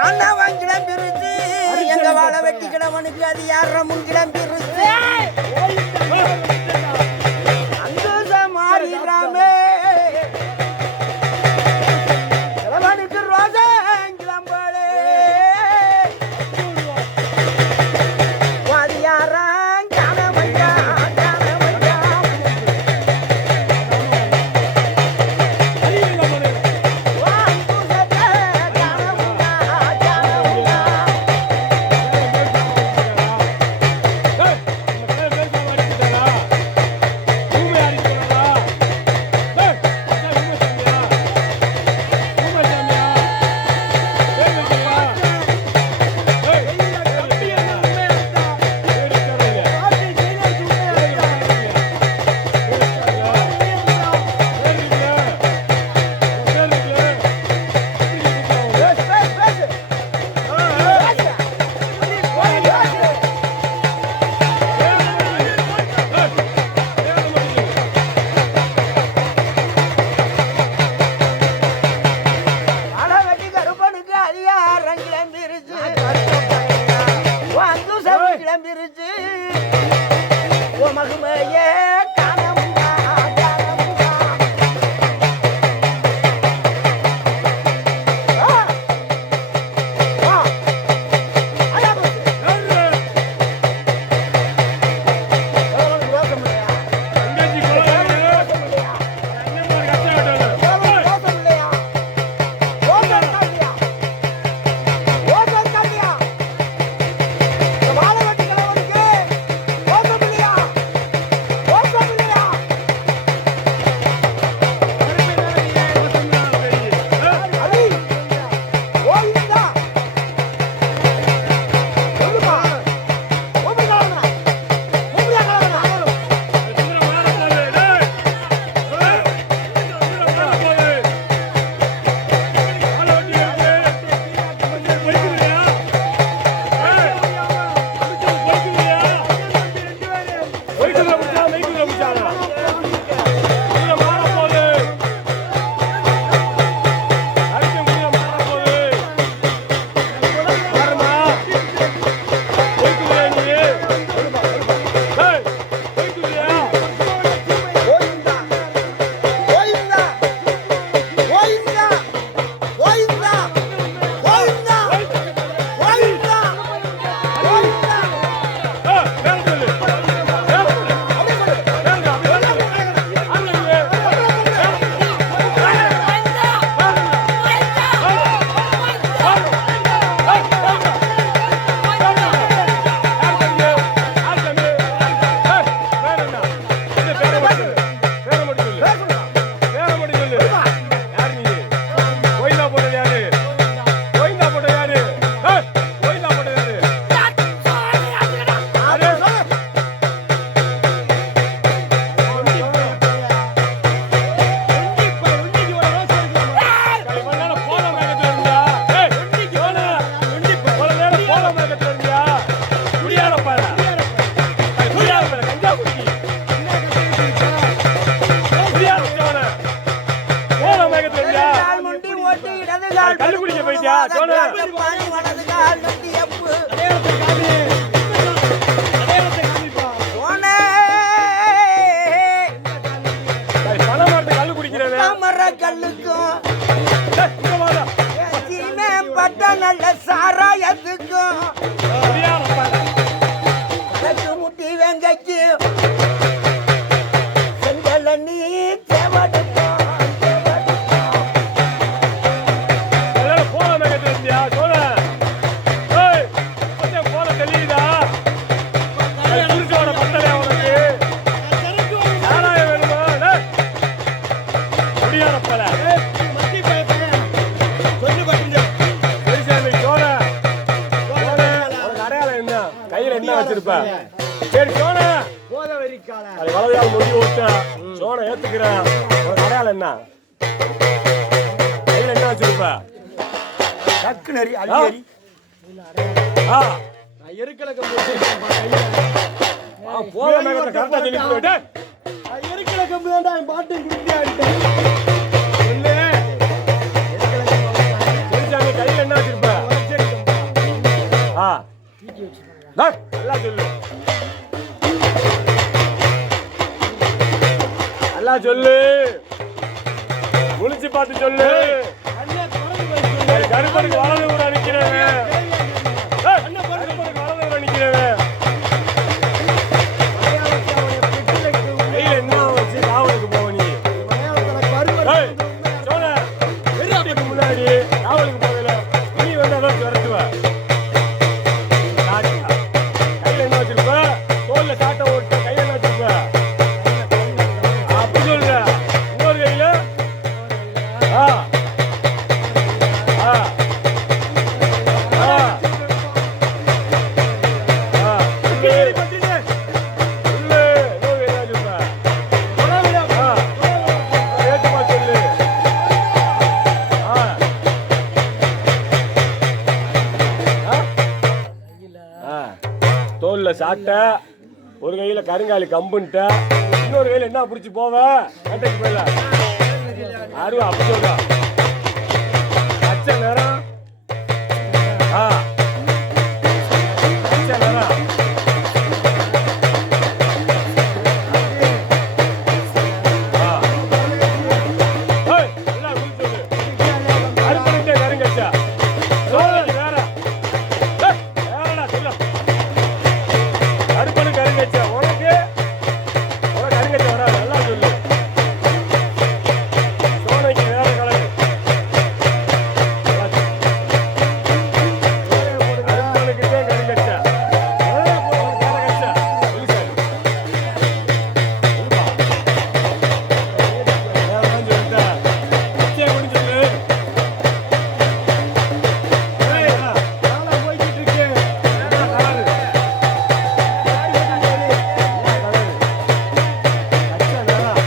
அண்ணாவங்கிடம் பிரிச்சு எங்க வாழ வெட்டி கிடவனுக்கு அது யார முன்கிடம் பிரிச்சு அந்த மாறிடாமே கிழவனுக்கு ரோஜா கிளம்பாளே அது யாரா காணமையா கல்லு குடிக்க போயிட்டியா சோனு கல்லு குடிக்கிறேன் கல்லுக்கும் பட்ட நல்ல சாராயத்துக்கும் முட்டி வெங்கைக்கு செங்கல நீ தேவடுக்கும் சரி சோன அது வலதையால் முடி ஓட்ட சோன ஏத்துக்கிறேன் ஒரு அடையாளம் என்ன கையில என்ன வச்சிருப்ப டக்கு நரி அடி நான் எருக்கலக்க போட்டு போற மேகத்தை கரெக்டா சொல்லி போயிட்டேன் இருக்கிற கம்பு தான்டா பாட்டு குடிக்காது சொல்லு. பெருசாமி கையில என்ன வச்சிருப்ப? ஆ. டேய், நல்லா சொல்லு. நல்லா சொல்லு. முழிச்சு பார்த்து சொல்லு. கருப்பனுக்கு வலது கூட நிக்கிறவன். கருப்பனுக்கு வலது கூட நிக்கிறவன். கையில என்ன வச்சு காவலுக்கு போவ நீ? ஏய், சோழ, வெறியாட்டுக்கு முன்னாடி காவலுக்கு போகல. நீ வந்து அதான் விரட்டுவ. சாட்டா. கையில என்ன வச்சிருப்ப? தோல்ல சாட்டை ஓட்டு கையில என்ன வச்சிருப்ப? அப்படி சொல்ற. இன்னொரு கையில ஆ ஆ ஆ ஆ சொல்லு. சொல்லு. இன்னொரு கையில வச்சிருப்ப. ஆ. ஏத்துமா சொல்லு. ஆ. ஆ. தோல்ல சாட்ட, ஒரு கையில கருங்காலி கம்புன்ட்ட, இன்னொரு கையில என்ன பிடிச்சி போவ? வேட்டைக்கு போயில அருவா அப்படி சொல்றா. பச்சை நிறம். ஆ. பச்சை நிறம். ஆ. ஏய், எல்லாம் குறிச்சு சொல்லு. அறுப்பனுக்கே கருங்கச்சா. சோழனுக்கு வேற. ஏய், வேறடா சொல்லு. அறுப்பனுக்கு கருங்கச்சா. உனக்கு கருங்கச்சா வராது. நல்லா சொல்லு. சோழனுக்கு வேற கலரு. அறுப்பனுக்குத்தான் கருங்கச்சா. கருங்கச்சா. சொல்லு சார். சொல்லுப்பா. வேறதான் சொல்லிட்டா. பச்சையை கொண்டு சொல்லு. ஏய், நானா போய்கிட்டு இருக்கேன். என்ன கலரு? என்ன கலரு? பச்சை நிறம்.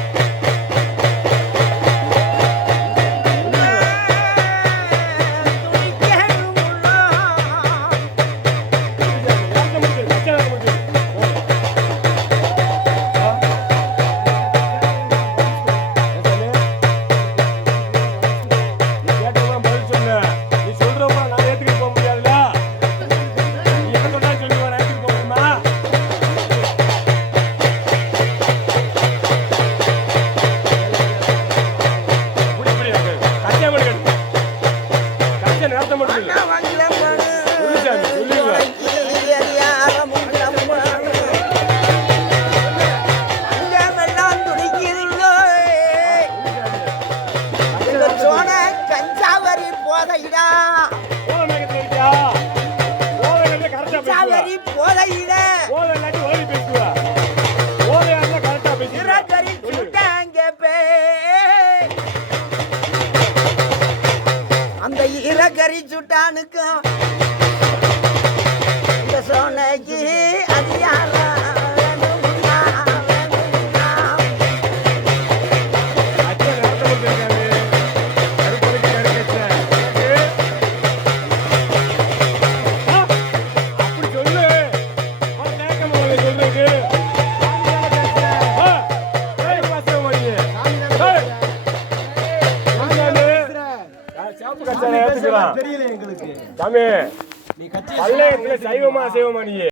கஞ்சாவரி போதையிடா கஞ்சாவரி போதையிட இறக்கறி சுட்டாங்க பே அந்த இறக்கறி சுட்டானுக்கும் இந்த சோனைக்கு அது யாரா வேணும்னா, வேணும்னா. தெரியல எங்களுக்கு சாமி நீ கட்சி பள்ளையத்துல சைவமா அசைவமா நீ